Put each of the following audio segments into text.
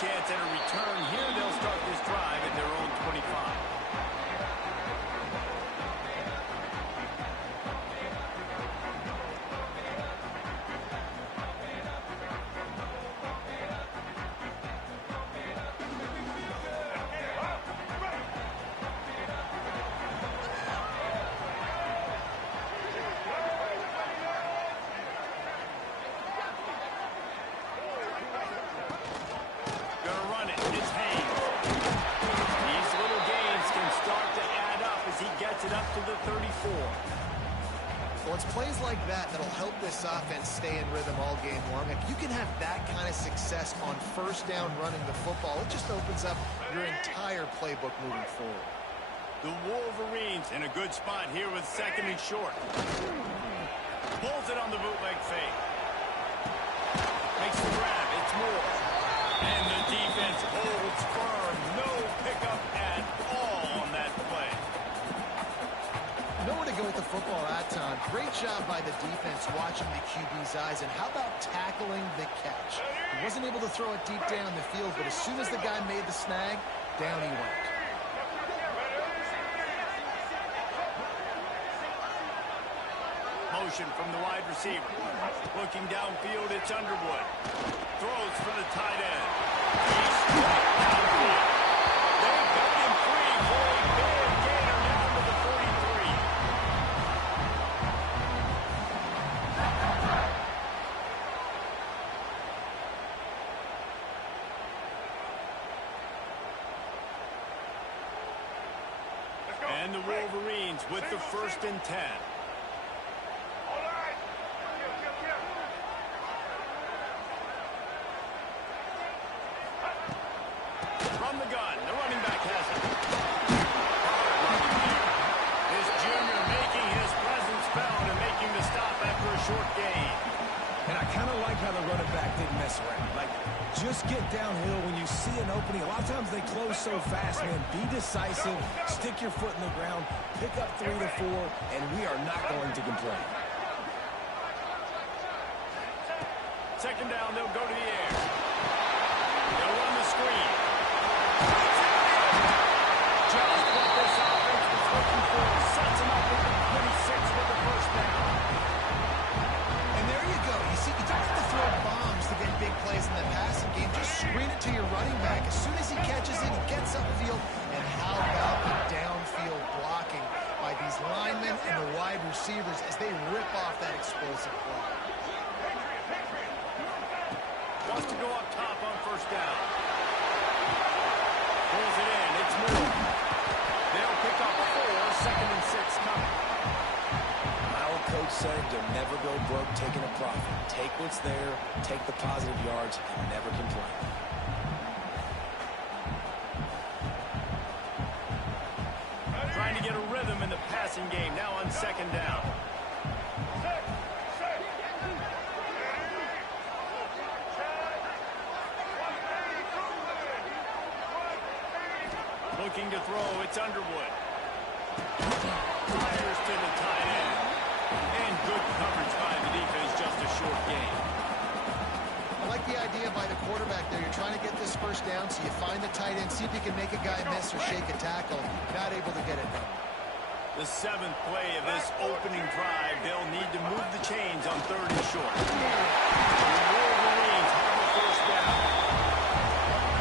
chance at a return here. They'll start this drive at their own 25. It up to the 34. Well, it's plays like that that'll help this offense stay in rhythm all game long. If you can have that kind of success on first down running the football, it just opens up your entire playbook moving forward. The Wolverines in a good spot here with second and short. Pulls it on the bootleg fake. Makes the grab. It's more. And the defense holds firm. No pickup at all on that play. Nowhere to go with the football that time. Great job by the defense watching the QB's eyes. And how about tackling the catch? He wasn't able to throw it deep down the field, but as soon as the guy made the snag, down he went. Motion from the wide receiver. Looking downfield, it's Underwood. Throws for the tight end. He's straight downfield. They got him free for a big gainer down to the 43. And the Wolverines with the 1st and 10. From the gun, the running back has it. This junior making his presence felt and making the stop after a short gain. And I kind of like how the running back didn't mess around. Like, just get downhill when you see an opening. A lot of times they close so fast, man. Be decisive, stick your foot in the ground, pick up 3 to 4, and we are not going to complain. Second down, they'll go to the air. They'll run the screen. Just what this offense was looking for. Sets him up at the 26 with the 1st down. And there you go. You see, you don't have to throw bombs to get big plays in the passing game. Just screen it to your running back. As soon as he catches it, he gets upfield. And how about the downfield blocking by these linemen and the wide receivers as they rip off that explosive play. Wants to go up top on 1st down. Pulls it in. It's Moore. They'll pick up 4. 2nd and 6 coming. My old coach said you'll never go broke taking a profit. Take what's there, take the positive yards, and never complain. Trying to get a rhythm in the passing game now on 2nd down. Looking to throw, it's Underwood. Fires to the tight end. And good coverage by the defense, just a short gain. I like the idea by the quarterback there. You're trying to get this 1st down, so you find the tight end, see if you can make a guy miss or shake a tackle. Not able to get it done. The 7th play of this opening drive, they'll need to move the chains on 3rd and short. The Wolverines have a 1st down.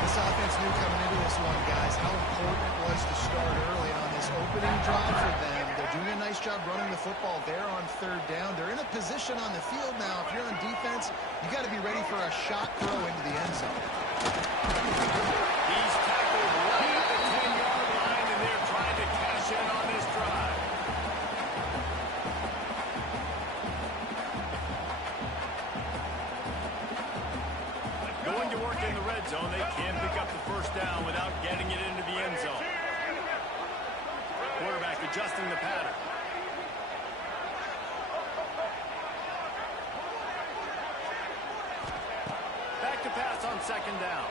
This offense knew coming into this one, guys, how important it was to start early on this opening drive for them. They're doing a nice job running the football there on 3rd down. They're in a position on the field now. If you're on defense, you got to be ready for a shot throw into the end zone. He's tackled right at the 10-yard line, and they're trying to cash in on this drive. Going to work in the red zone. They can't pick up the 1st down without getting it into the end zone. Quarterback adjusting the pattern. Back to pass on 2nd down.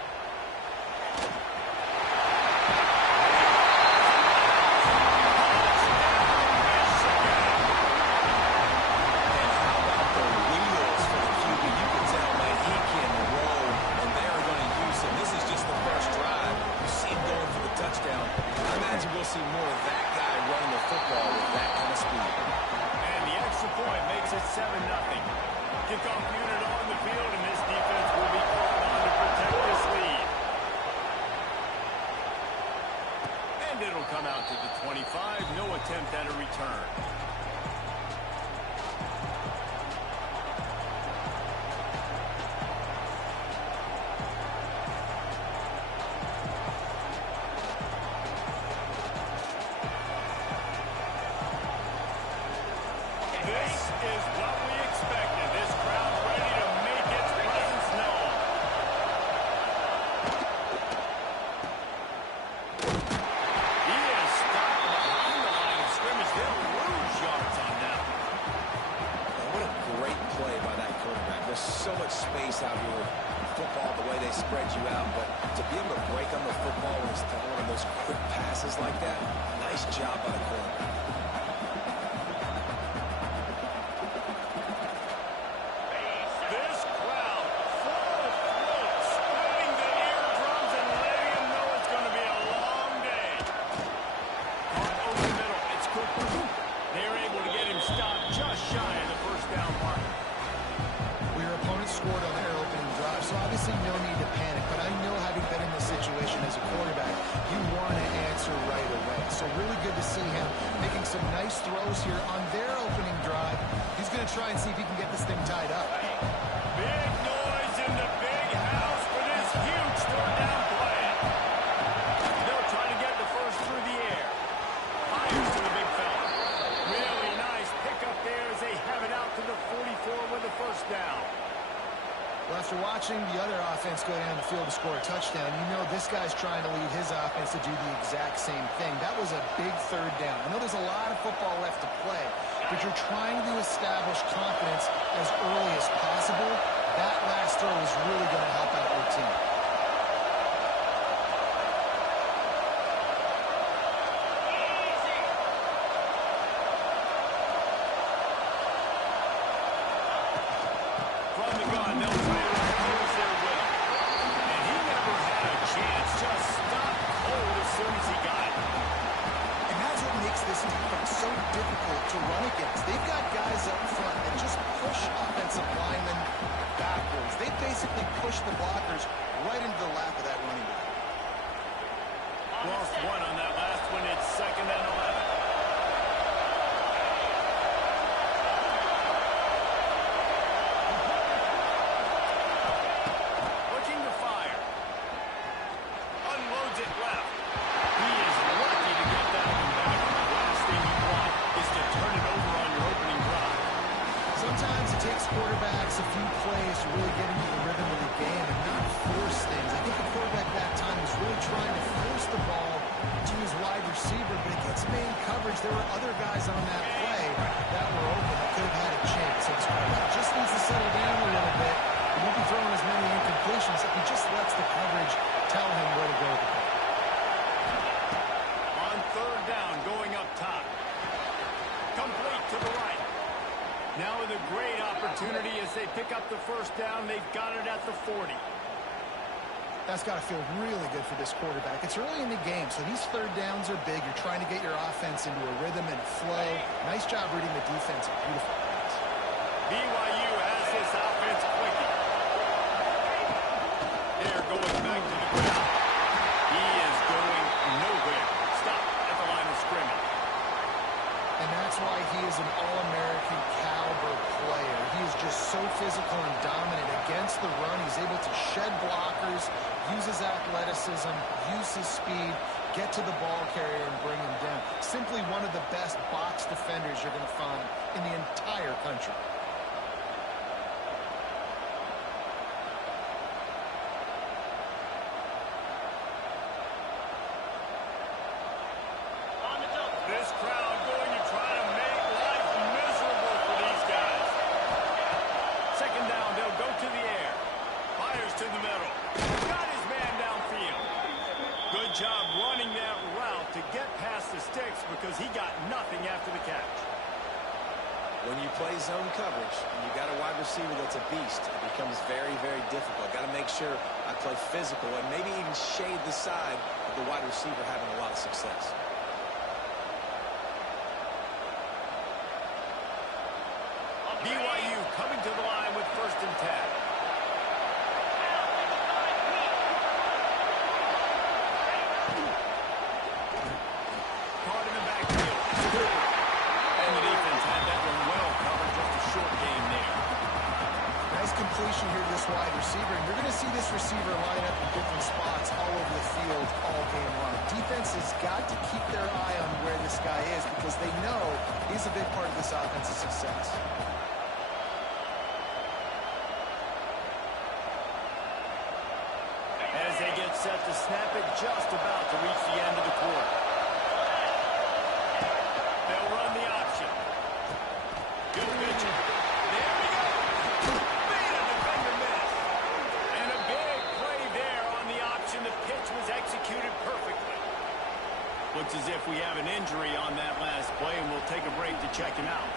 This is just 7-0. Kickoff unit on the field, and this defense will be called on to protect this lead. And it'll come out to the 25. No attempt at a return. This is what we expected. This crowd ready to make its presence known. He is stopped behind the line of scrimmage. They'll lose yards on that. What a great play by that quarterback. There's so much space out here with football, the way they spread you out, but to be able to break on the football when he's throwing one of those quick passes like that, nice job by the quarterback. This crowd full throat, splitting the eardrums and letting them know it's going to be a long day. Caught over the middle. It's Cooper. They're able to get him stopped just shy of the first down mark. Well, your opponent scored on their opening drive, so obviously no need to panic. But I know, having been in this situation as a quarterback, you want to answer right away. So really good to see him making some nice throws here on their opening drive. He's going to try and see if he can get this thing tied up. Big noise in the big house for this huge third down play. They'll try to get the first through the air. Fires to the big fella. Really nice pickup there as they have it out to the 44 with the first down. Well, after watching the other offense go down the field to score a touchdown, you know this guy's trying to lead his offense to do the exact same thing. That was a big third down. I know there's a lot of football left to play, but you're trying to establish confidence as early as possible. That last throw is really going to help out your team. From the gun, they'll try to close their way. And he never had a chance. Just stopped cold as soon as he got it. And that's what makes this defense so difficult to run against. They've got guys up front that just push offensive linemen backwards. They basically push the blockers right into the lap of that running back. Lost one on that last one. It's 2nd and 11. Looking to fire. Unloads it left. He is lucky to get that one back. The last thing you want is to turn it over on your opening drive. Sometimes it takes quarterbacks a few plays to really get into the rhythm of the game and not force things. I think the quarterback that time was really trying to force the ball to his wide receiver, but against main coverage, there were other guys on that play that were open that could have had a chance. So this quarterback just needs to settle down a little bit. He won't be throwing as many incompletions if he just lets the coverage tell him where to go with the ball. On third down, going up top. Complete to the right. Now with a great opportunity as they pick up the first down. They've got it at the 40. That's got to feel really good for this quarterback. It's early in the game, so these third downs are big. You're trying to get your offense into a rhythm and a flow. Nice job reading the defense. Beautiful pass. BYU has this offense clicking. They're going back to the ground. He is going nowhere. Stop at the line of scrimmage. And that's why he is an All-American caliber player. He is just so physical and dominant against the run. He's able to shed blockers, use his athleticism, use his speed, get to the ball carrier and bring him down. Simply one of the best box defenders you're going to find in the entire country. This crowd going to try to make life miserable for these guys. 2nd down, they'll go to the air. Fires to the middle. Got his man downfield. Good job running that route to get past the sticks because he got nothing after the catch. When you play zone coverage and you got a wide receiver that's a beast, it becomes very, very difficult. Got to make sure I play physical and maybe even shade the side of the wide receiver having a lot of success. BYU coming to the line with 1st and 10. Caught in the backfield. And the defense had that one well covered. Just a short game there. Nice completion here to this wide receiver. And you're going to see this receiver line up in different spots all over the field all game long. Defense has got to keep their eye on where this guy is because they know he's a big part of this offense's success. As they get set to snap it, just about to reach the end of the quarter. They'll run the option. Good pitch. There we go. Made a defender miss. And a big play there on the option. The pitch was executed perfectly. Looks as if we have an injury on that last play, and we'll take a break to check him out.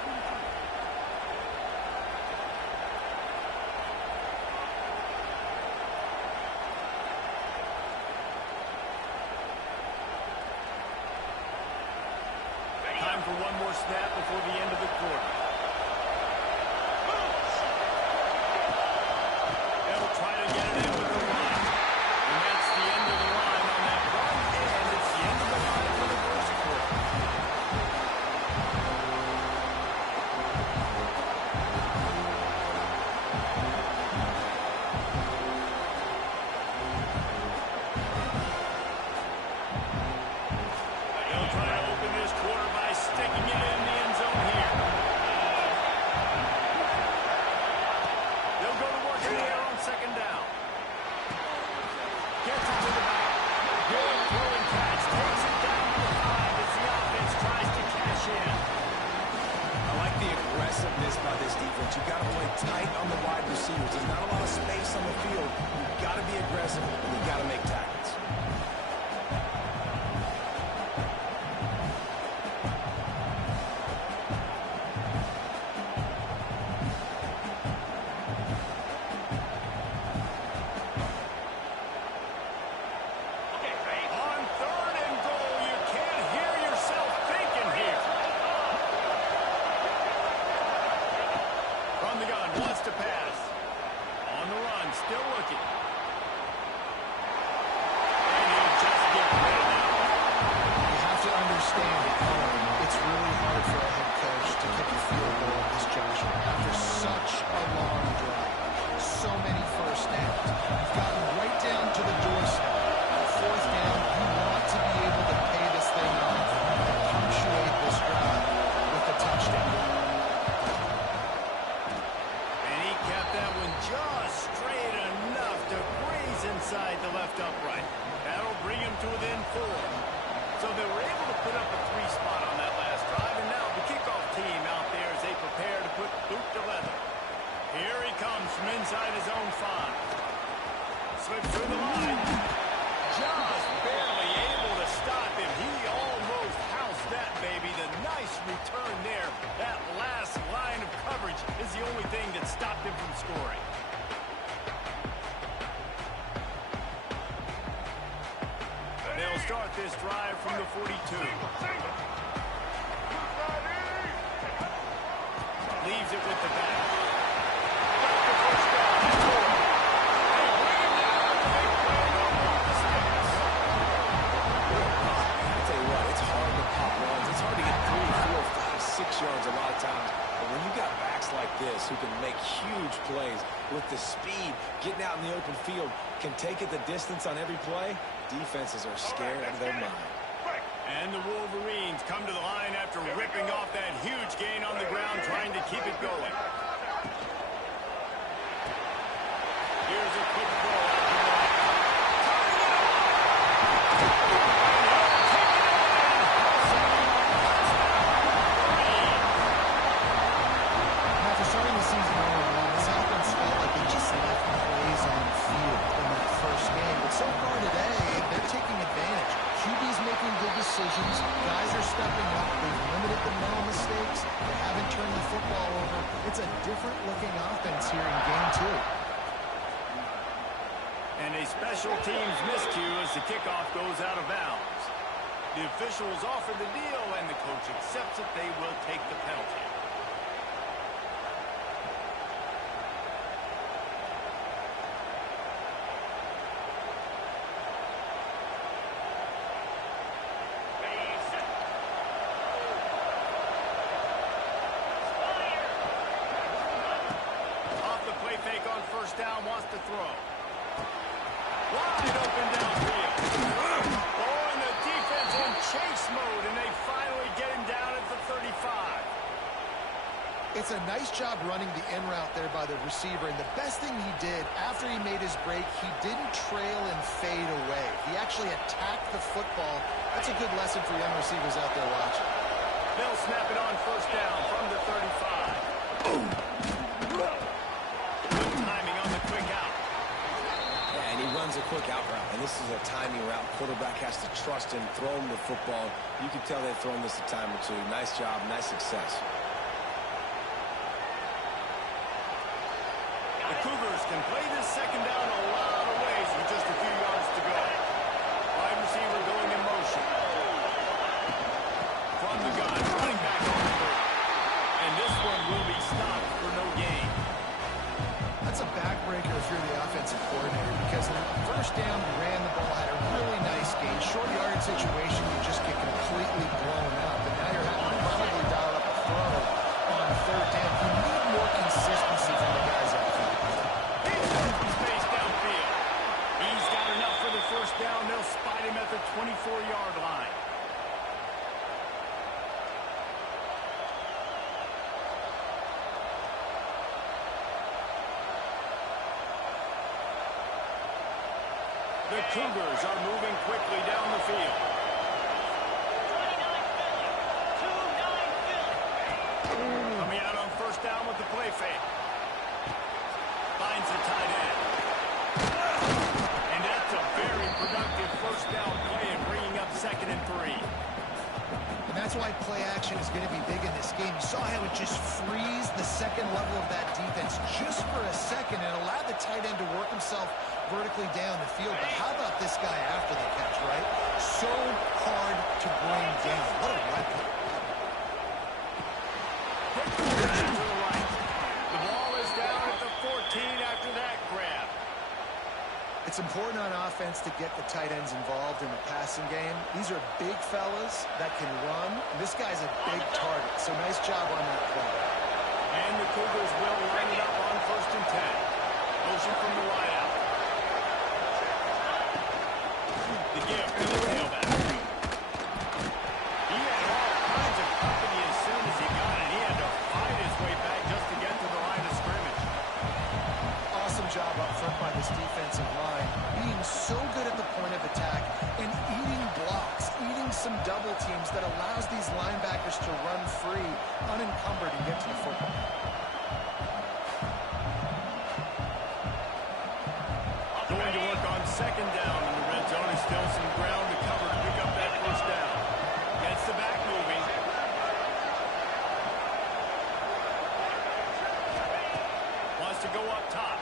Time for one more snap before the end of the quarter. They'll try to get it in with the run. And that's the end of the line on that run, and it's the end of the line for the 1st quarter. They'll try to open this quarter by sticking it in the end zone here. They'll go to work in the air on 2nd down. Gets it to the back. Good throwing catch. Takes it down to the 5 as the offense tries to cash in. I like the aggressiveness by this defense. You got to play tight on the wide receivers. There's not a lot of space on the field. You got to be aggressive, and you got to make tackles. On 3rd and goal, you can't hear yourself thinking here. From the gun, wants to pass. On the run, still looking. And he'll just get rid of that one. You have to understand at home, it's really hard for a head coach to kick a field goal at this juncture after such a long drive. So many first downs. You've gotten right down to the doorstep. 4th down, you want to be able to pay this thing off and punctuate this drive with a touchdown. And he kept that one just straight enough to graze inside the left upright. That'll bring him to within 4. So they were able to put up a 3 spot on that last drive, and now the kickoff team out there as they prepare to put boot to leather. Here he comes from inside his own 5. Slips through the line. Just barely able to stop him. He almost housed that baby. The nice return there. That last line of coverage is the only thing that stopped him from scoring. They'll start this drive from the 42. Leaves it with the back. Got the first down. They bring him down. They play it off the sticks. I tell you what, it's hard to pop runs. It's hard to get 3, 4, 5, 6 yards a lot of times. But when you got backs like this who can make huge plays with the speed, getting out in the open field, can take it the distance on every play, defenses are scared out of their mind. And the Wolverines come to the line after ripping off that huge gain on the ground, trying to keep it going. Here's a quick throw out to the right. After starting the season 0-1, this offense felt like they just left plays on the field in that first game. But so far today, they're taking advantage. QB's making good decisions. Guys are stepping up. They've limited the mental mistakes. They haven't turned the football over. It's a different-looking offense here in Game 2. And a special teams miscue as the kickoff goes out of bounds. The officials offer the deal, and the coach accepts it. They will take the penalty. first down, wants to throw. Wide open downfield. Oh, and the defense in chase mode, and they finally get him down at the 35. It's a nice job running the in route there by the receiver, and the best thing he did after he made his break, he didn't trail and fade away. He actually attacked the football. That's a good lesson for young receivers out there watching. They'll snap it on first down from the 35. Good timing on the quick out. Yeah, and he runs a quick out route, and this is a timing route. Quarterback has to trust him, throw him the football. You can tell they've thrown this a time or two. Nice job, nice success. The Cougars can play this second down a lot of ways with just a few yards to go. Wide receiver going in motion. From the gun, running back on the move. And this one will be stopped for no gain. That's a backbreaker if you're the offensive coordinator, because in the first down, you ran the ball, had a really nice gain. Short yardage situation, you just get completely blown up. And now you're having to probably dial up a throw on third down. You need more consistency from the guys up front. Space downfield. He's got enough for the first down. They'll spot him at the 24-yard line. The Cougars are moving quickly down the field. Coming out on first down with the play fake. Finds the tight end. And that's a very productive first down play and bringing up 2nd and 3. And that's why play action is going to be big in this game. You saw how it just frees the second level of that defense just for a second and allowed the tight end to work himself vertically down the field. But how about this guy after the catch, right? So hard to bring down. What a weapon. To the right. The ball is down at the 14 after that grab. It's important on offense to get the tight ends involved in the passing game. These are big fellas that can run. This guy's a big target, so nice job on that play. And the Cougars will line it up on 1st and 10. Motion from the wide out. The give to the tailback. He had all kinds of company as soon as he got it. He had to fight his way back just to get to the line of scrimmage. Awesome job up front by this defensive line, being so good at the point of attack and eating blocks, eating some double teams that allows these linebackers to run free, unencumbered, and get to the football. Going to work on 2nd down in the red zone. Is still some ground to cover to pick up that first down. Gets the back moving. Wants to go up top.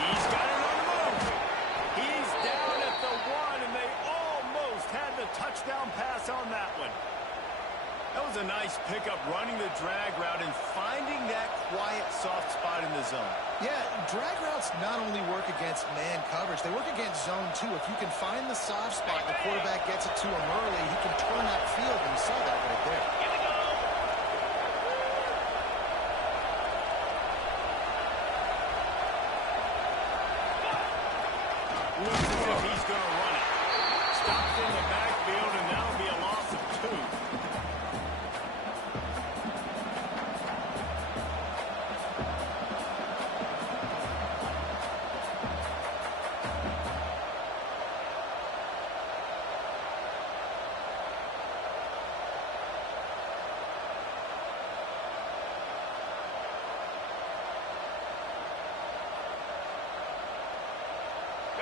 He's got it on the move. He's down at the 1, and they almost had the touchdown pass on that one. That was a nice pickup, running the drag route and finding that quiet, soft spot in the zone. Yeah, drag routes not only work against man coverage, they work against zone too. If you can find the soft spot, the quarterback gets it to him early, he can turn that field, and you saw that right there. Looks as if he's going to run it. Stopped in the backfield, and that'll be a loss of 2.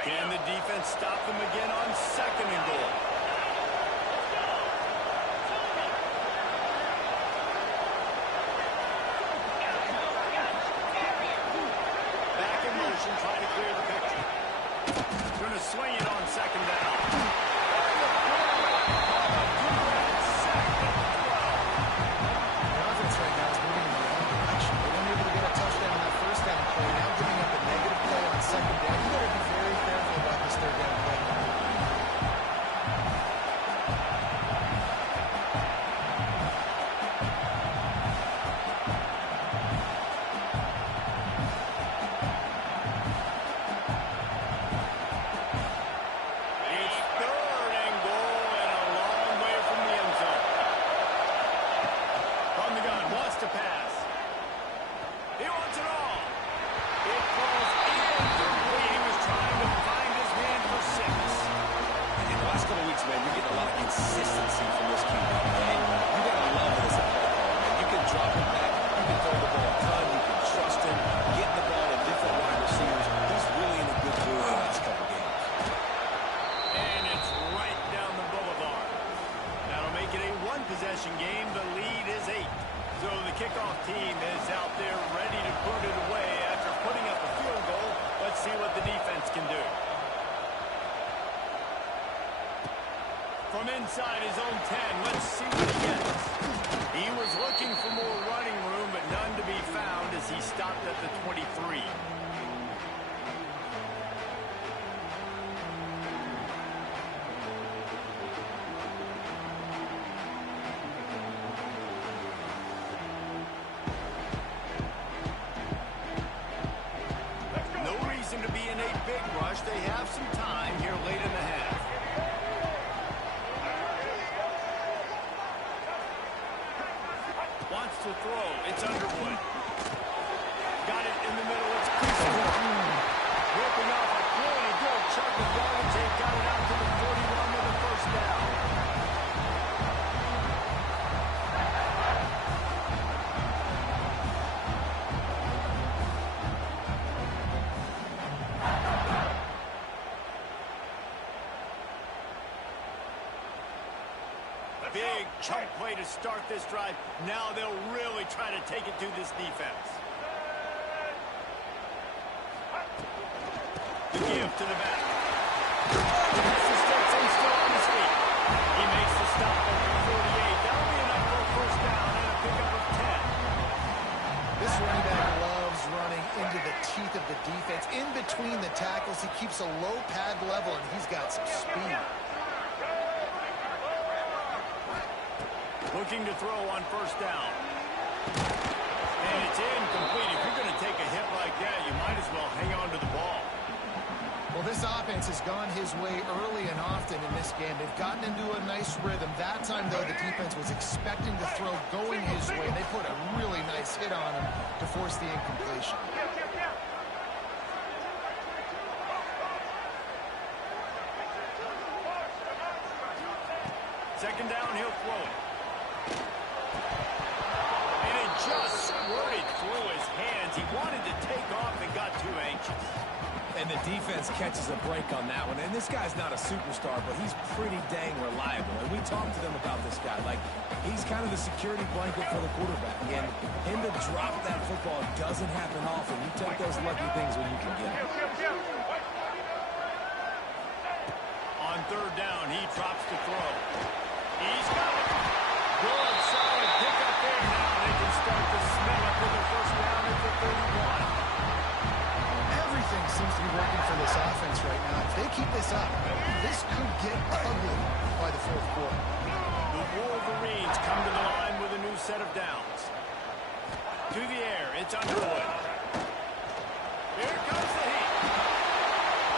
Can the defense stop them again on 2nd and goal? Back in motion, trying to clear the picture. Going to swing it on 2nd down. The offense right now is moving in the wrong direction. They weren't able to get a touchdown on that first down play. Now giving up a negative play on 2nd down. You better be very careful about this 3rd down play. He wants it all. It falls incomplete. He was trying to find his man for 6. In the last couple of weeks, man, you're getting a lot of consistency from this QB. And you got to love this at play call, man. You can drop him back. You can throw the ball a ton. You can trust him. Getting the ball to different wide receivers. He's really in a good mood the last couple games. And it's right down the boulevard. That'll make it a one-possession game. The lead is 8. So the kickoff team is out there ready to boot it away after putting up a field goal. Let's see what the defense can do. From inside his own 10, let's see what he gets. He was looking for more running room, but none to be found as he stopped at the 23. No reason to be in a big rush. They have some time here late in the half. Wants to throw. It's Underwood. Got it in the middle. It's Christopher. Ripping off a really good chunk of yardage. They got it out to the 41 with the first down. Big chunk play to start this drive. Now they'll really try to take it to this defense. The give to the back. He has the steps in, still on his feet. He makes the stop at the 48. That'll be enough for a first down and a pickup of 10. This running back loves running into the teeth of the defense. In between the tackles, he keeps a low pad level, and he's got some speed. Looking to throw on first down. And it's incomplete. If you're going to take a hit like that, you might as well hang on to the ball. Well, this offense has gone his way early and often in this game. They've gotten into a nice rhythm. That time, though, the defense was expecting to throw going his way. They put a really nice hit on him to force the incompletion. Second down, he'll throw it. And it just squirted through his hands. He wanted to take off and got too anxious. And the defense catches a break on that one. And this guy's not a superstar, but he's pretty dang reliable. And we talked to them about this guy. Like, he's kind of the security blanket for the quarterback. And him to drop that football doesn't happen often. You take those lucky things when you can get them. On third down, he drops to throw. He's got it. Good, solid pickup there. Now they can start to smell it with their first down at the 31. Everything seems to be working for this offense right now. If they keep this up, this could get ugly by the fourth quarter. The Wolverines come to the line with a new set of downs. To the air, it's Underwood. Here comes the heat.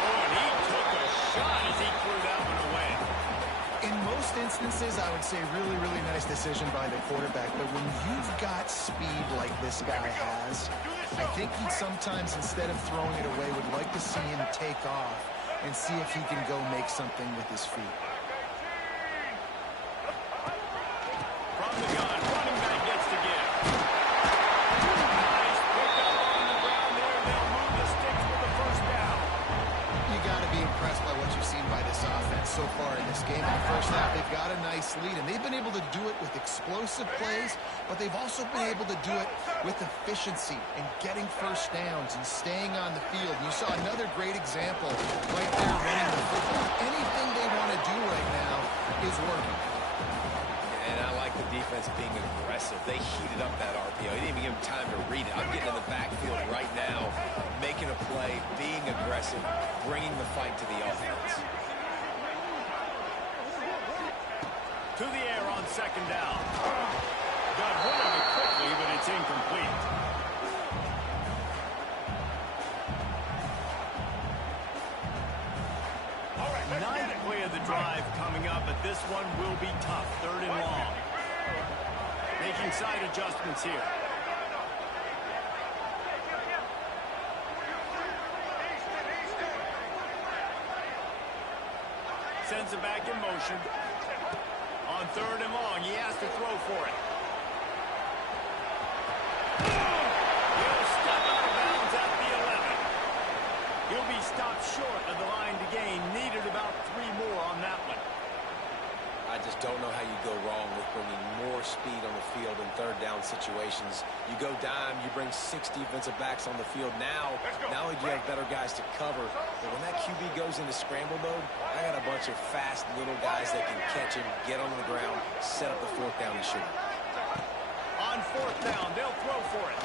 Oh, and he took a shot as he threw that one away. In most instances, I would say really, really nice decision by the quarterback. But when you've got speed like this guy has, I think he sometimes, instead of throwing it away, would like to see him take off and see if he can go make something with his feet. From the gun, running back gets to give. Nice pickup on the ground there. They'll move the sticks with the first down. You got to be impressed by what you've seen by this offense so far in this game. In the first half, they've got a nice lead, and they've been able to do it with explosive plays, but they've also been able to do it with efficiency and getting first downs and staying on the field. You saw another great example right there running the football. Anything they want to do right now is working. And I like the defense being aggressive. They heated up that RPO. He didn't even give him time to read it. I'm getting in the backfield right now, making a play, being aggressive, bringing the fight to the offense. To the air on second down. Got rid of it quickly, but it's incomplete. Ninth play of the drive coming up, but this one will be tough. Third and long. Making side adjustments here. sends it back in motion. On 3rd and long, he has to throw for it. He'll step out of bounds at the 11. He'll be stopped short of the line to gain. Needed about 3 more on that one. I just don't know how you go wrong with bringing more speed on the field in 3rd down situations. You go dime, you bring 6 defensive backs on the field. Now, not only do you have better guys to cover, but when that QB goes into scramble mode, I got a bunch of fast little guys that can catch him, get on the ground, set up the 4th down and shoot. On 4th down, they'll throw for it.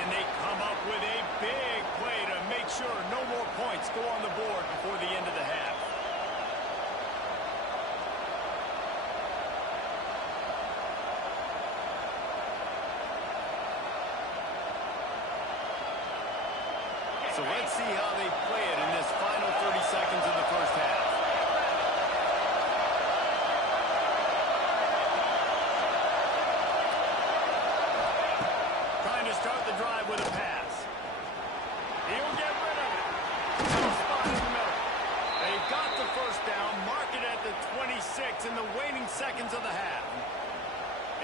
And they come up with a big play to make sure no more points go on the board before the end of the half. So let's see how they play it in this final 30 seconds of the first half. Trying to start the drive with a pass. He'll get rid of it. Spot in the middle. They've got the 1st down, mark it at the 26 in the waning seconds of the half.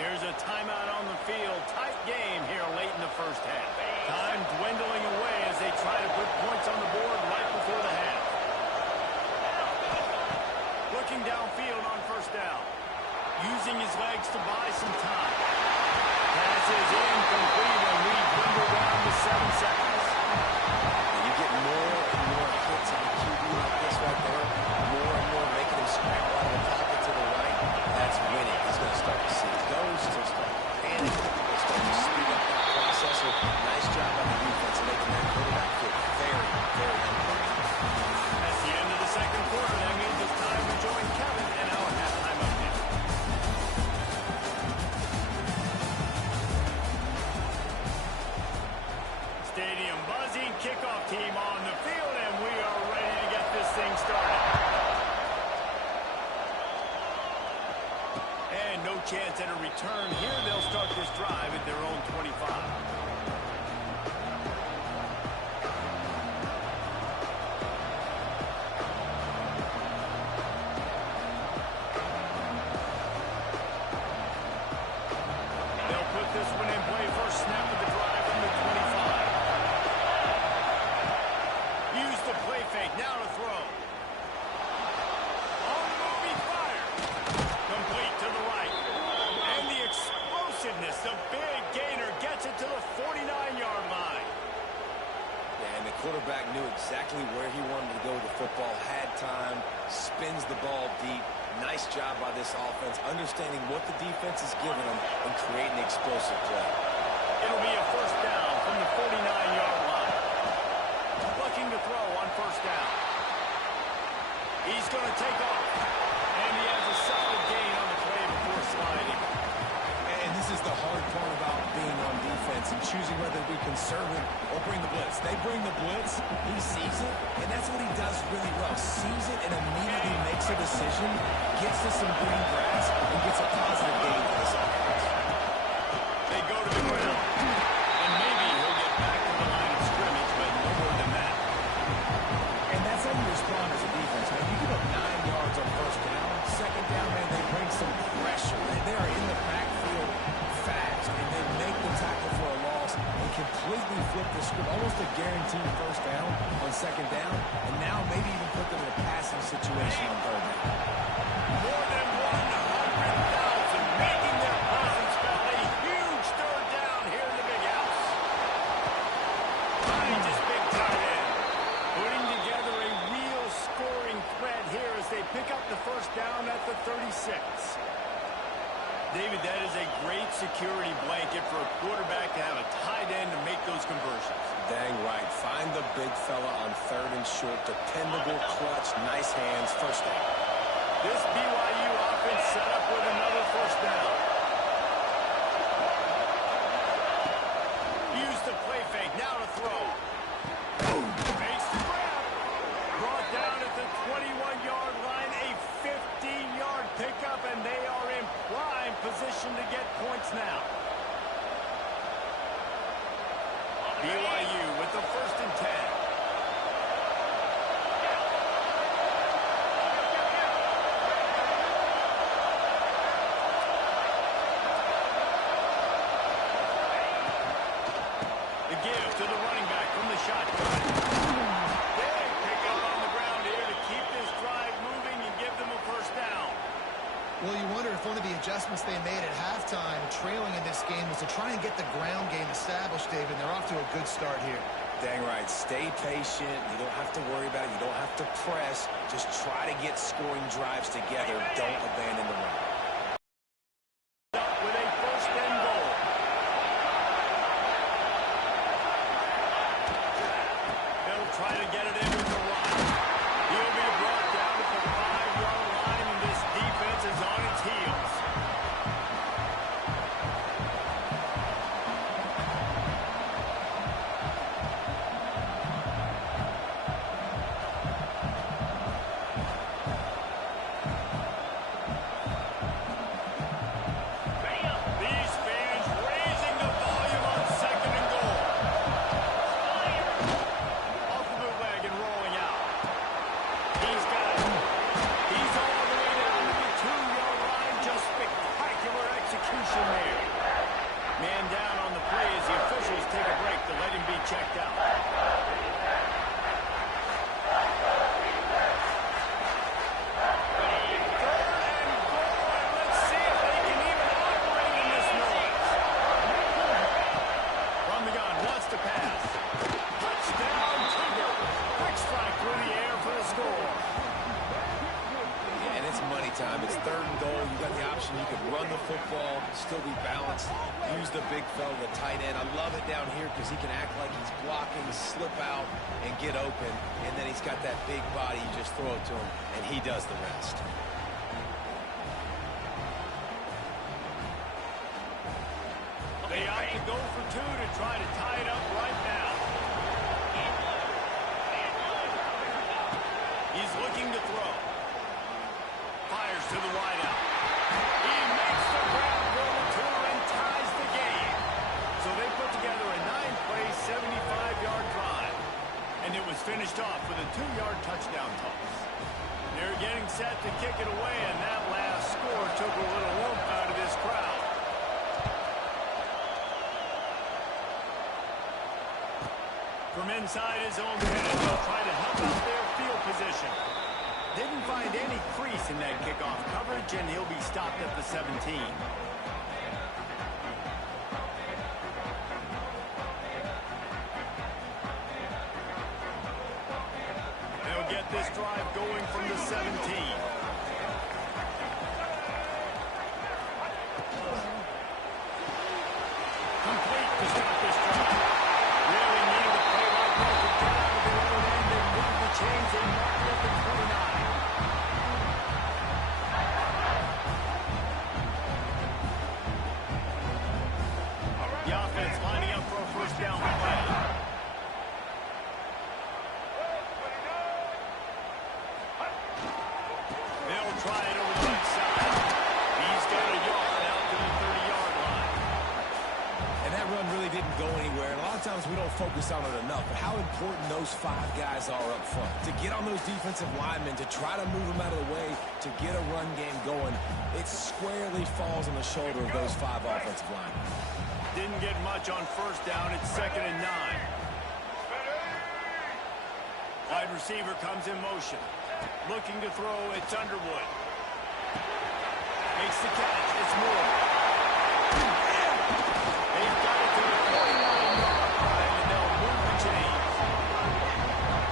Here's a timeout on the field. Tight game here late in the first half. Time dwindling away as they try to put points on the board right before the half. Looking downfield on 1st down. Using his legs to buy some time. Pass is incomplete and we dwindle down to 7 seconds. And you get more and more hits on the QB like this right there. More and more making him scramble out of the pocket to the right. That's winning. He's going to start to see those. He'll start to panic. He'll start to speed up that process. Nice job on the defense making that quarterback feel very, very uncomfortable. That's the end of the 2nd quarter. That means it's time to join Kevin and our halftime update. Stadium buzzing, kickoff team on the field, and we are ready to get this thing started. And no chance at a return here. They'll start this drive at their own 25. The big gainer gets it to the 49-yard line. Yeah, and the quarterback knew exactly where he wanted to go with the football, had time, spins the ball deep. Nice job by this offense, understanding what the defense is giving them and creating explosive play. It'll be a 1st down from the 49-yard line. Looking to throw on 1st down. He's going to take off. And he has a solid gain on the play before sliding. And this is the hard part about being on defense and choosing whether to be conservative or bring the blitz. They bring the blitz, he sees it, and that's what he does really well. Sees it and immediately makes a decision, gets to some green grass, and gets a positive gain for this offense. They go to the ground, and maybe he'll get back to the line of scrimmage, but no more than that. And that's how you respond as a defense, man. You give up 9 yards on 1st down. 2nd down, man, they bring some pressure. They are in the backfield fast, and they make the tackle for a loss and completely flip the script, almost a guaranteed 1st down on 2nd down, and now maybe even put them in a passing situation on 3rd down. More than 100,000 making their presence felt. A huge 3rd down here in the big house. Finds his big tight end. Putting together a real scoring threat here as they pick up the 1st down at the 36. David, that is a great security blanket for a quarterback to have a tight end to make those conversions. Dang right. Find the big fella on 3rd and short. Dependable, clutch, nice hands, 1st down. This BYU offense set up with another 1st down. Use the play fake. Now to throw. Makes the grab. Brought down at the 21-yard line. A 15-yard pickup, and they are in prime position to get points now. BYU with the 1st wonder if one of the adjustments they made at halftime, trailing in this game, was to try and get the ground game established, David. They're off to a good start here. Dang right. Stay patient. You don't have to worry about it. You don't have to press. Just try to get scoring drives together. Don't abandon the run. With a first and goal. They'll try to get it in with the run. He'll be brought down at the 5-yard line, and this defense is on its heels. These fans raising the volume on second and goal. Off the bootleg and rolling out. He's got it. He's all the way down to the 2-yard line. Just spectacular execution there. Man down on the play as the officials take a break to let him be checked out. Let's see if they can even operate in this noise. From the gun, wants to pass. Touchdown, Cougar. Quick strike through the air for the score. And it's money time. It's third and goal. You got the option. You could run the football, still be balanced, use the big fella, the tight end. I love it down here because he can act like he's blocking, slip out, and get open. And then he's got that big body. You just throw it to him, and he does the rest. They opt to go for two to try to tie it up right now. He's looking to throw. Fires to the wideout. He makes the grab for the two and ties the game. So they put together a 9-play, 75-yard drive. And it was finished off with a 2-yard touchdown toss. They're getting set to kick it away, and that last score took a little oomph out of this crowd. From inside his own 10, they'll try to help out their field position. Didn't find any crease in that kickoff coverage, and he'll be stopped at the 17. They'll get this drive going from the 17. Complete to start this drive. Really needed a play like that to get out of their own end and move the chains and mark it at the 29. The offense lining up for a first down play. They'll try it over the right side. He's got a yard out to the 30-yard line. And that run really didn't go anywhere. And a lot of times we don't focus on it enough, but how important those 5 guys are up front. To get on those defensive linemen, to try to move them out of the way, to get a run game going, it squarely falls on the shoulder of those 5 offensive linemen. Didn't get much on first down. It's 2nd and 9. Wide receiver comes in motion. Looking to throw, it's Underwood. Makes the catch, it's Moore. They've got it to the 49-yard line, and they'll move the chains.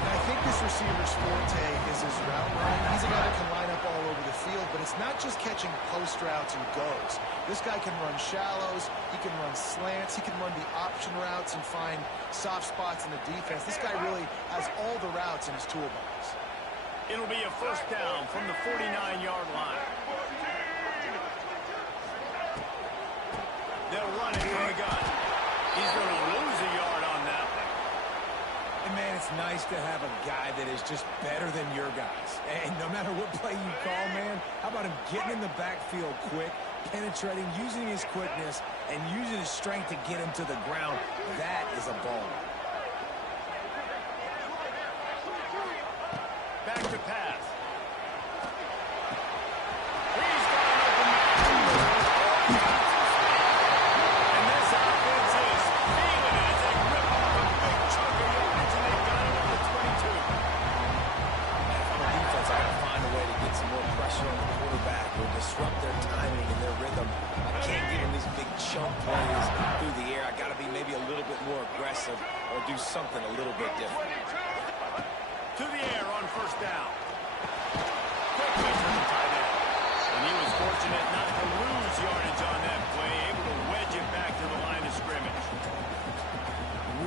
And I think this receiver's forte is his route running. He's a guy that can line up all over the field, but it's not just catching post routes and goes. This guy can run shallows, he can run slants, he can run the option routes and find soft spots in the defense. This guy really has all the routes in his toolbox. It'll be a first down from the 49-yard line. They'll run it from the gun. He's going to lose a yard on that one. And, man, it's nice to have a guy that is just better than your guys. And no matter what play you call, man, how about him getting in the backfield quick, penetrating, using his quickness, and using his strength to get him to the ground? That is a ball. Back to pass. He's got an open man. And this offense is feeling it as they rip off a big chunk of yardage, and they've got it on the 22. On the defense, I got to find a way to get some more pressure on the quarterback or disrupt their timing do something a little bit different. To the air on first down. Quickly to the tight end. And he was fortunate not to lose yardage on that play, able to wedge it back to the line of scrimmage.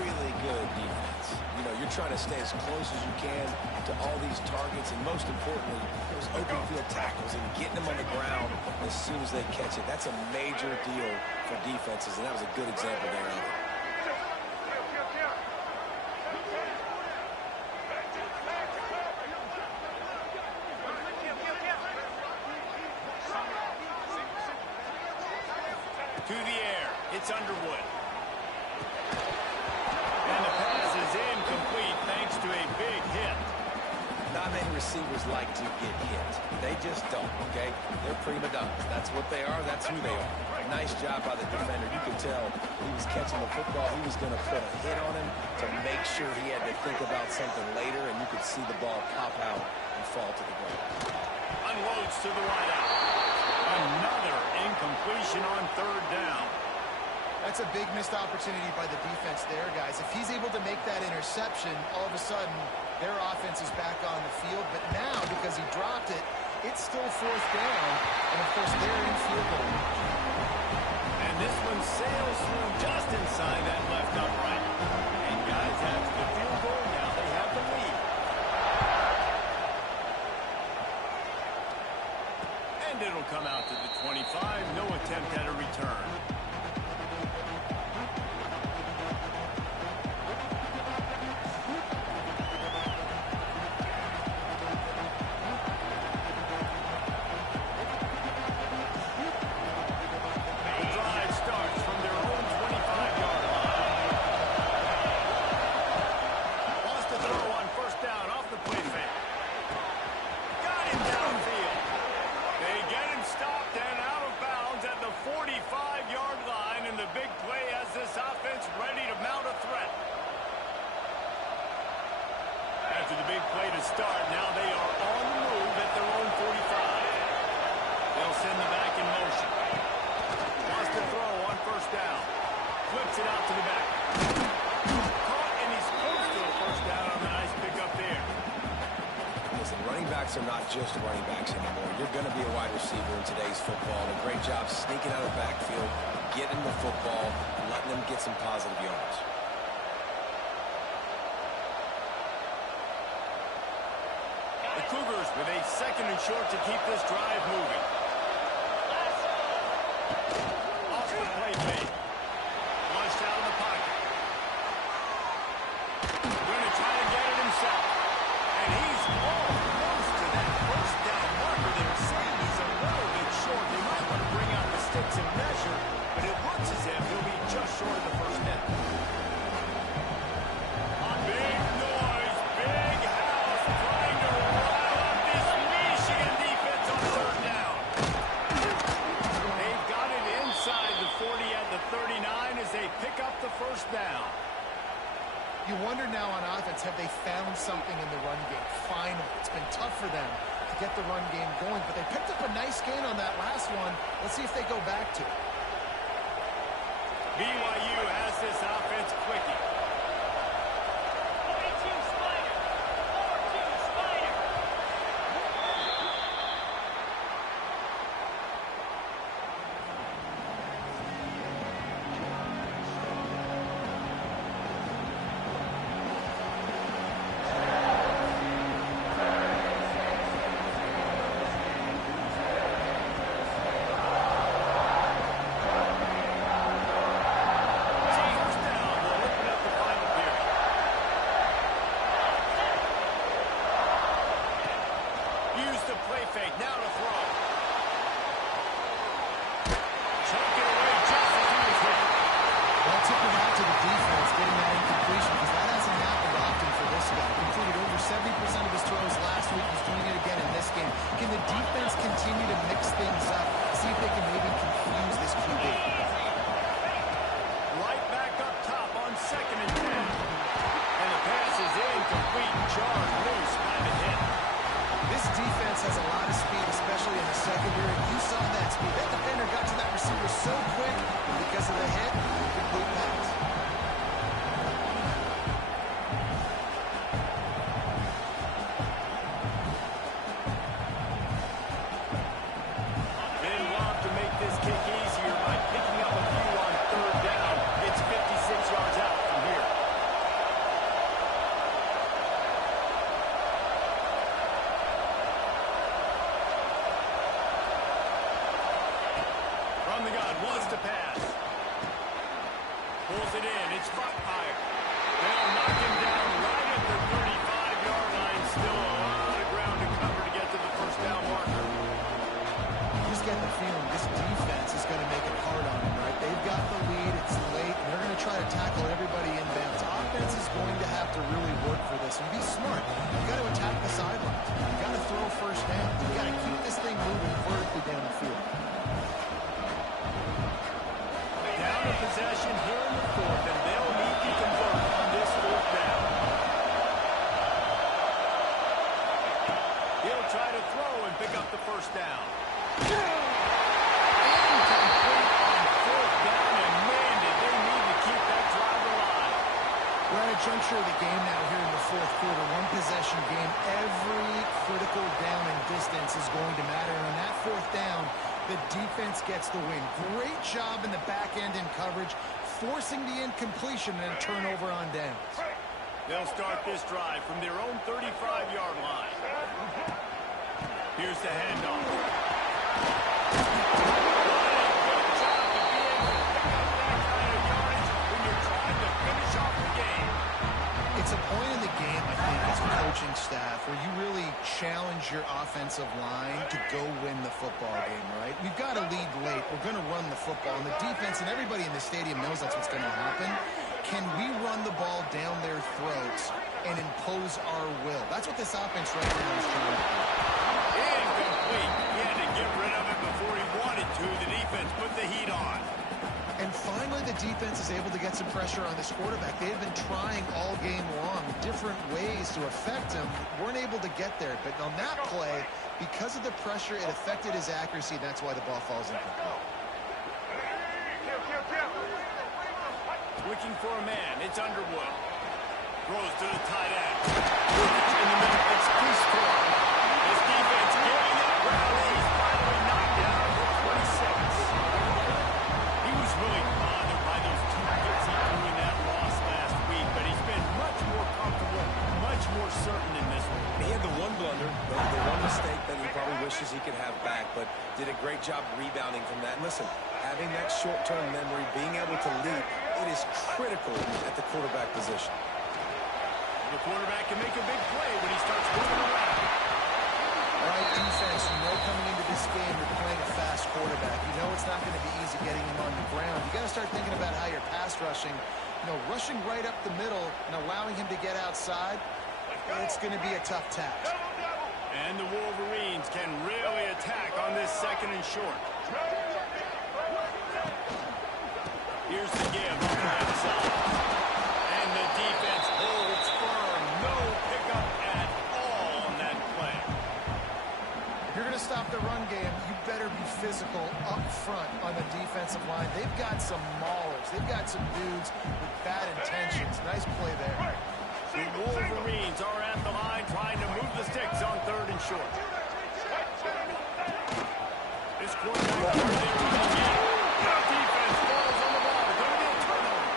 Really good defense. You know, you're trying to stay as close as you can to all these targets, and most importantly, those open field tackles and getting them on the ground as soon as they catch it. That's a major deal for defenses, and that was a good example there of it. To the air, it's Underwood. And the pass is incomplete thanks to a big hit. Not many receivers like to get hit. They just don't, okay? They're prima donnas. That's what they are. That's who they are. Nice job by the defender. You could tell he was catching the football. He was going to put a hit on him to make sure he had to think about something later, and you could see the ball pop out and fall to the ground. Unloads to the wideout. Another incompletion on third down. That's a big missed opportunity by the defense there, guys. If he's able to make that interception, all of a sudden their offense is back on the field. But now, because he dropped it, it's still fourth down. And, of course, they're in field goal range. And this one sails through just inside that left upright. And guys, after the field goal, now they have the lead. And it'll come out to the 25. No attempt at a return. After the big play to start, now they are on the move at their own 45. They'll send the back in motion. Wants to throw on first down. Flips it out to the back. Caught, and he's close to a first down on the nice pickup there. Listen, running backs are not just running backs anymore. You're going to be a wide receiver in today's football. And a great job sneaking out of the backfield, getting the football, letting them get some positive yards. Cougars with a second and short to keep this drive moving. Off the play fake. Launched out of the pocket. Going to try to get it himself. And he's almost to that first down marker there. Saying he's a little bit short. They might want to bring out the sticks and measure, but it looks as if he'll be just short of the first down. Big noise, big house, trying to rile up this Michigan defense on third down. They've got it inside the 40 at the 39 as they pick up the first down. You wonder now on offense, have they found something in the run game? Finally. It's been tough for them to get the run game going, but they picked up a nice gain on that last one. Let's see if they go back to it. BYU has this offense clicking. from the gun, wants to pass. Pulls it in, it's Buckmeyer. They'll knock him down right at the 35-yard line. Still a lot of ground to cover to get to the first down marker. You just get the feeling this defense is going to make it hard on them, right? They've got the lead, it's late, and they're going to try to tackle everybody inbounds. Offense is going to have to really work for this and be smart. You've got to attack the sidelines. You've got to throw first down. You've got to keep this thing moving vertically down the field. Down to possession here in the fourth, and they'll need to convert on this fourth down. He'll try to throw and pick up the first down. Incomplete on fourth down, and man, did they need to keep that drive alive. We're at a juncture of the game now here in the fourth quarter. One possession game. Every critical down and distance is going to matter. And on that fourth down, the defense gets the win. Great job in the back end in coverage, forcing the incompletion and a turnover on downs. They'll start this drive from their own 35-yard line. Here's the handoff. It's a point in the game, I think, as a coaching staff where you really challenge your offensive line to go win the football game, right? We've got to lead late. We're going to run the football. And the defense and everybody in the stadium knows that's what's going to happen. Can we run the ball down their throats and impose our will? That's what this offense right now is trying to do. Incomplete. He had to get rid of it before he wanted to. The defense put the heat on. And finally, the defense is able to get some pressure on this quarterback. They have been trying all game long different ways to affect him. Weren't able to get there. But on that play, because of the pressure, it affected his accuracy. That's why the ball falls incomplete. Looking for a man. It's Underwood. Throws to the tight end. In the middle, it's Peacecore. This defense getting it ground. He's finally knocked down for 26. He was really bothered by those two hits he threw in that loss last week, but he's been much more comfortable, much more certain in this one. He had the one blunder, the one mistake that he probably wishes he could have back, but did a great job rebounding from that. And listen, having that short-term memory, being able to leap, it is critical at the quarterback position. The quarterback can make a big play when he starts moving around. All right, defense, you know coming into this game you're playing a fast quarterback. You know it's not going to be easy getting him on the ground. You got to start thinking about how you're pass rushing. You know, rushing right up the middle and allowing him to get outside, it's going to be a tough task. And the Wolverines can really attack on this second and short. Here's the give on the left side. And the defense holds firm. No pickup at all on that play. If you're going to stop the run game, you better be physical up front on the defensive line. They've got some maulers. They've got some dudes with bad intentions. Nice play there. The Wolverines are at the line trying to move the sticks on third and short. This quarterback right there running in. The defense falls on the ball. Going to be a turnover.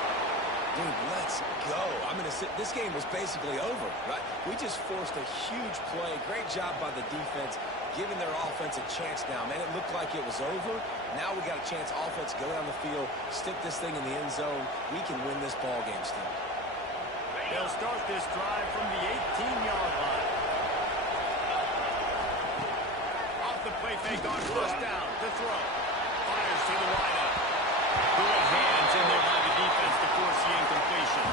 Dude, let's go. I'm going to sit. This game was basically over, right? We just forced a huge play. Great job by the defense, giving their offense a chance now. Man, it looked like it was over. Now we got a chance. Offense, go down the field, stick this thing in the end zone. We can win this ball game still. They'll start this drive from the 18-yard line. Off the play fake on first down to throw. Fires to the wideout. Good hands in there by the defense to force the incompletion.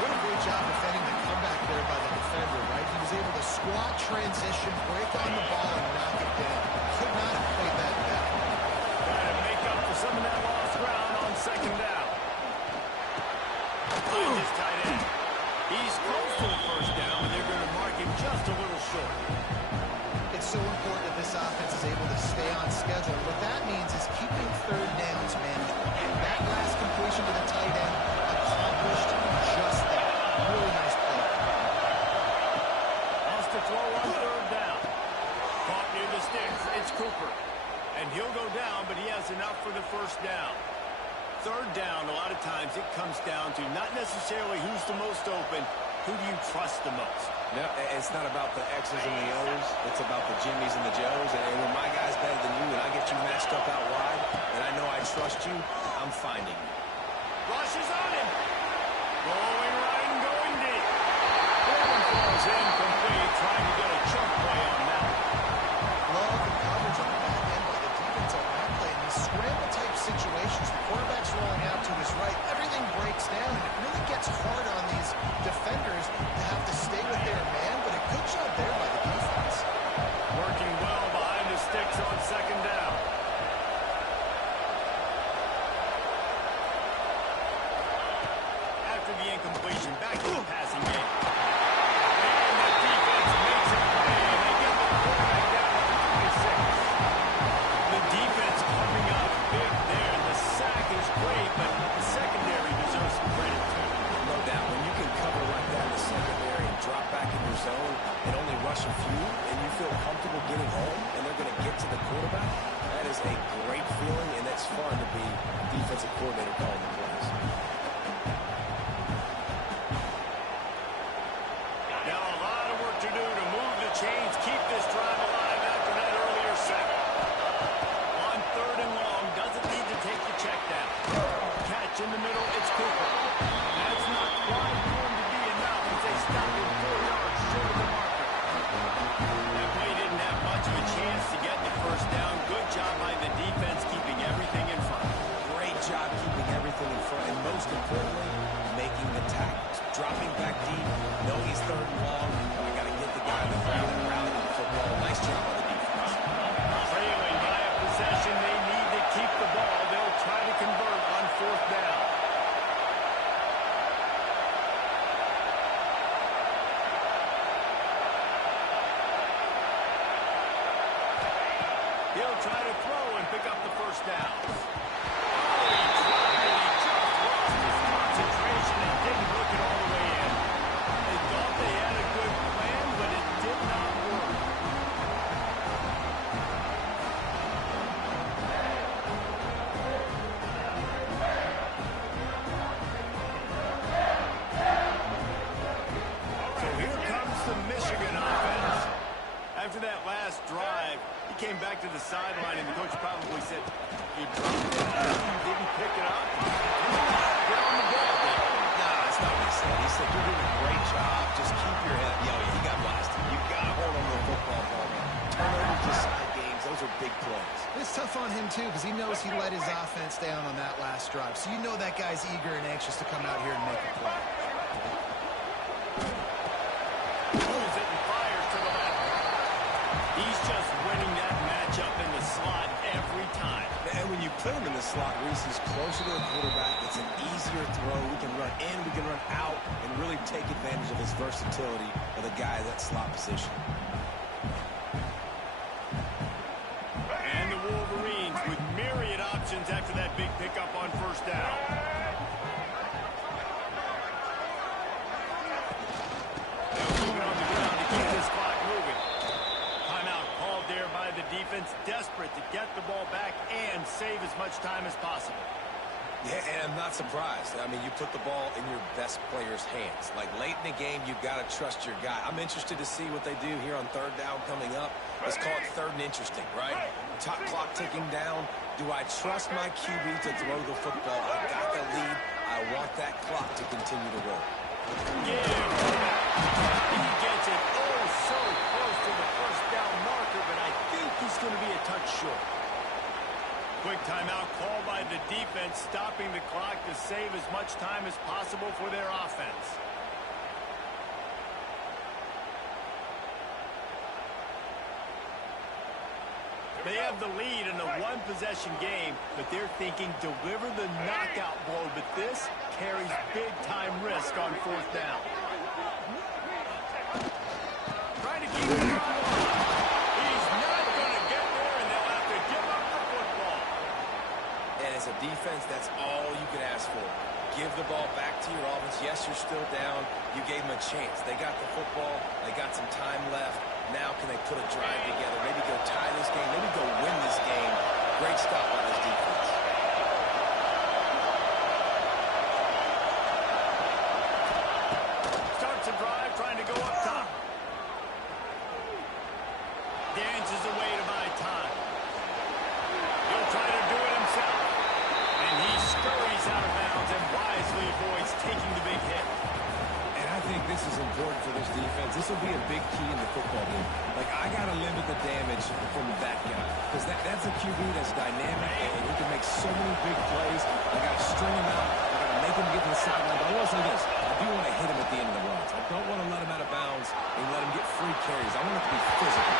What a great job defending the comeback there by the defender, right? He was able to squat, transition, break on the ball, and knock it down. Could not have played that better. Got to make up for some of that lost ground on second down. Finds his tight end. He's close to the first down, but they're going to mark him just a little short. It's so important that this offense is able to stay on schedule. What that means is keeping third downs manageable. And that last completion to the tight end accomplished just that. Really nice play. Wants to throw on third down. Caught near the sticks. It's Cooper. And he'll go down, but he has enough for the first down. Third down, a lot of times it comes down to not necessarily who's the most open, who do you trust the most? No, it's not about the X's and the O's. It's about the Jimmies and the Joes. And when my guy's better than you and I get you matched up out wide, and I know I trust you, I'm finding you. Rushes on him. Going right and going deep. That one falls incomplete, trying to get a chunk play on that. Love the coverage on the back end by the defense on that play. In these scramble-type situations, the quarterback's rolling out to his right. Everything breaks down, and it really gets hard on these defenders to have to stay with their man, but a good job there by the defense. Working well behind the sticks on second down. After the incompletion, back to the passing game. And the defense makes it play, and they get the quarterback down to the 26. The defense coming up big there. The sack is great, but the secondary deserves some credit too. No doubt, when you can cover like that in the secondary and drop back in your zone and only rush a few, and you feel comfortable getting home, and they're going to get to the quarterback, that is a great feeling, and it's fun to be defensive coordinator calling the plays. Now a lot of work to do to move the chains, keep this drive alive after that earlier sack. On third and long, doesn't need to take the check down. Catch in the middle, it's Cooper. That's not quite going to be enough as they stop him 4 yards short of the marker. That play didn't have much of a chance to get the first down. Good job by the defense keeping everything in front. Great job keeping everything in front, and most importantly, making the tackles. Dropping back deep, know he's third and long. I got to get the guy on the ground and rally the football. Nice job on the defense. Trailing by a possession, they need to keep the ball. They'll try to convert on fourth down. He'll try to throw and pick up the first down. Oh, he dropped it. He just lost his concentration and didn't look it all the way in. They thought they had a good plan, but it did not work. So here comes the Michigan offense. After that last drive, he came back to the sideline, and the coach probably said, "You dropped it. You didn't pick it up. Get on the ball." Nah, that's not what he said. He said, you're doing a great job. Just keep your head. Yo, he got blasted. You got to hold on to the football ball. Turnovers, decide games. Those are big plays. It's tough on him, too, because he knows he let his offense down on that last drive. So you know that guy's eager and anxious to come out here and make a play. Pulls it and fires to the left. He's just winning that matchup in the slot every time. And when you put him in the slot, Reese is closer to the quarterback. It's an easier throw. We can run in, we can run out, and really take advantage of his versatility of the guy at that slot position. And the Wolverines with myriad options after that big pickup on first down. They'll move it on the ground to keep this clock moving. Timeout called there by the defense, desperate to get the ball back and save as much time as possible. Yeah, and I'm not surprised. I mean, you put the ball in your best player's hands. Like, late in the game, you've got to trust your guy. I'm interested to see what they do here on third down coming up. Let's call it third and interesting, right? Top clock ticking down. Do I trust my QB to throw the football? I got the lead. I want that clock to continue to roll. Yeah, he gets it oh so close to the first down marker, but I think he's going to be a touch short. Quick timeout called by the defense, stopping the clock to save as much time as possible for their offense. They have the lead in a one-possession game, but they're thinking deliver the knockout blow, but this carries big-time risk on fourth down. Trying to keep the drive alive. He's not going to get there, and they'll have to give up the football. And as a defense, that's all you can ask for. Give the ball back to your offense. Yes, you're still down. You gave them a chance. They got the football. They got some time left. Now can they put a drive together? Maybe go tie this game. Maybe go win this game. Great stop by this defense. Starts a drive, trying to go up top. Dances away to buy time. He'll try to do it himself. this will be a big key in the football game. Like, I got to limit the damage from that guy because that's a QB that's dynamic and he can make so many big plays. I got to string him out. I got to make him get to the sideline. But I will say this. I do want to hit him at the end of the runs. I don't want to let him out of bounds and let him get free carries. I want it to be physical.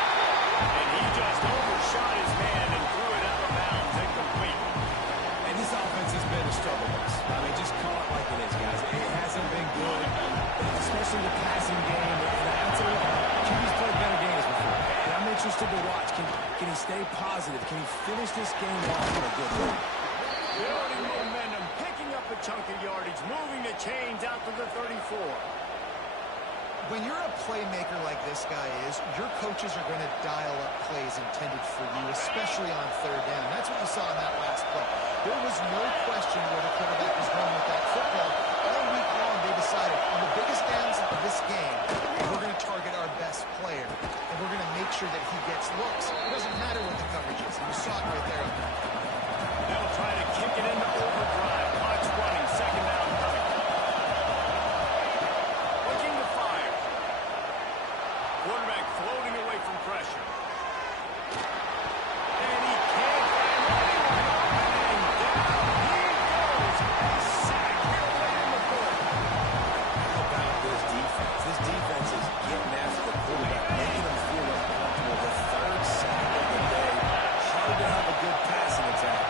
And he just overshot his man and threw it out of bounds incomplete. And this offense has been a struggle bus. I mean, just call it like it is, guys. It hasn't been good, especially the passing game. And I'll tell you what, QB's played better games before. And I'm interested to watch. Can he stay positive? Can he finish this game off in a good way? Building momentum, picking up a chunk of yardage, moving the chains out to the 34. When you're a playmaker like this guy is, your coaches are going to dial up plays intended for you, especially on third down. That's what you saw in that last play. There was no question where the quarterback was going with that football. All week long, they decided on the biggest downs of this game, we're going to target our best player, and we're going to make sure that he gets looks. It doesn't matter what the coverage is. You saw it right there. They'll try to kick it into overdrive. Clock's running. Second down coming. Looking to fire. Quarterback floating away from pressure. And he can't find anyone. And down he goes. A sack here late in the fourth. How about this defense? This defense is getting after the quarterback, making him feel uncomfortable. The third sack of the day. Hard to have a good passing attack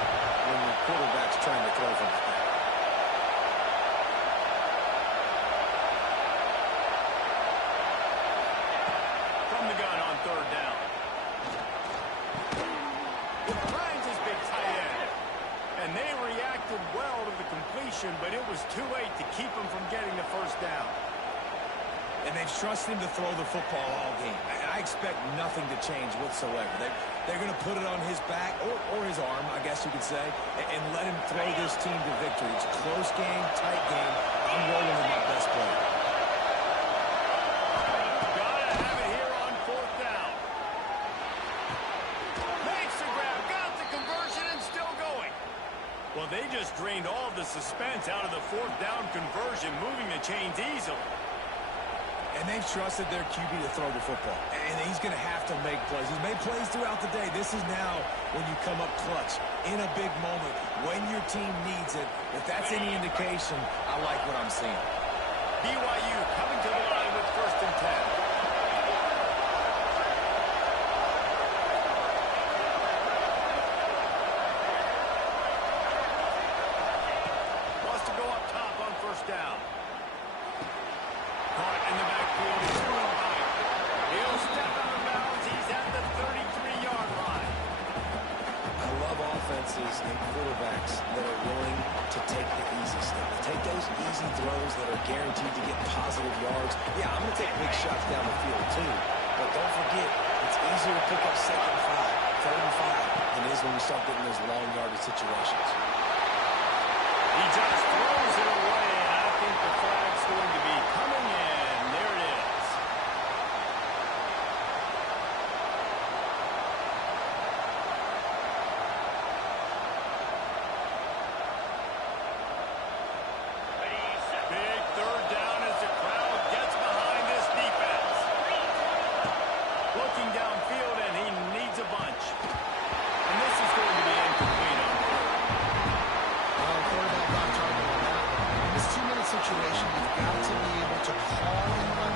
when your quarterback's trying to throw from the back. From the gun on third down. Finds his big tight end. And they reacted well to the completion, but it was too late to keep him from getting the first down. And they've trusted him to throw the football all game. And I expect nothing to change whatsoever. They're going to put it on his back, or his arm, I guess you could say, and let him throw this team to victory. It's a close game, tight game. I'm rolling with my best player. Gotta have it here on fourth down. Makes the grab, got the conversion, and still going. Well, they just drained all the suspense out of the fourth down conversion, moving the chains easily. And they've trusted their QB to throw the football. And he's going to have to make plays. He's made plays throughout the day. This is now when you come up clutch in a big moment when your team needs it. If that's any indication, I like what I'm seeing. BYU coming to the line with first and 10. Wants to go up top on first down. Caught in the backfield. He's thrown by. He'll step out of bounds. He's at the 33-yard line. I love offenses and quarterbacks that are willing to take the easy step. Take those easy throws that are guaranteed to get positive yards. Yeah, I'm going to take big shots down the field too. But don't forget, it's easier to pick up second and 5, third and 5 than it is when we start getting those long yardage situations. He just throws it away, and I think the flag's going to be coming in. There it is. Big third down as the crowd gets behind this defense. Looking downfield, and he needs a bunch. And this is going to be incomplete on third. Quarterback on target on that. In this 2-minute situation, you've got to be able to call and run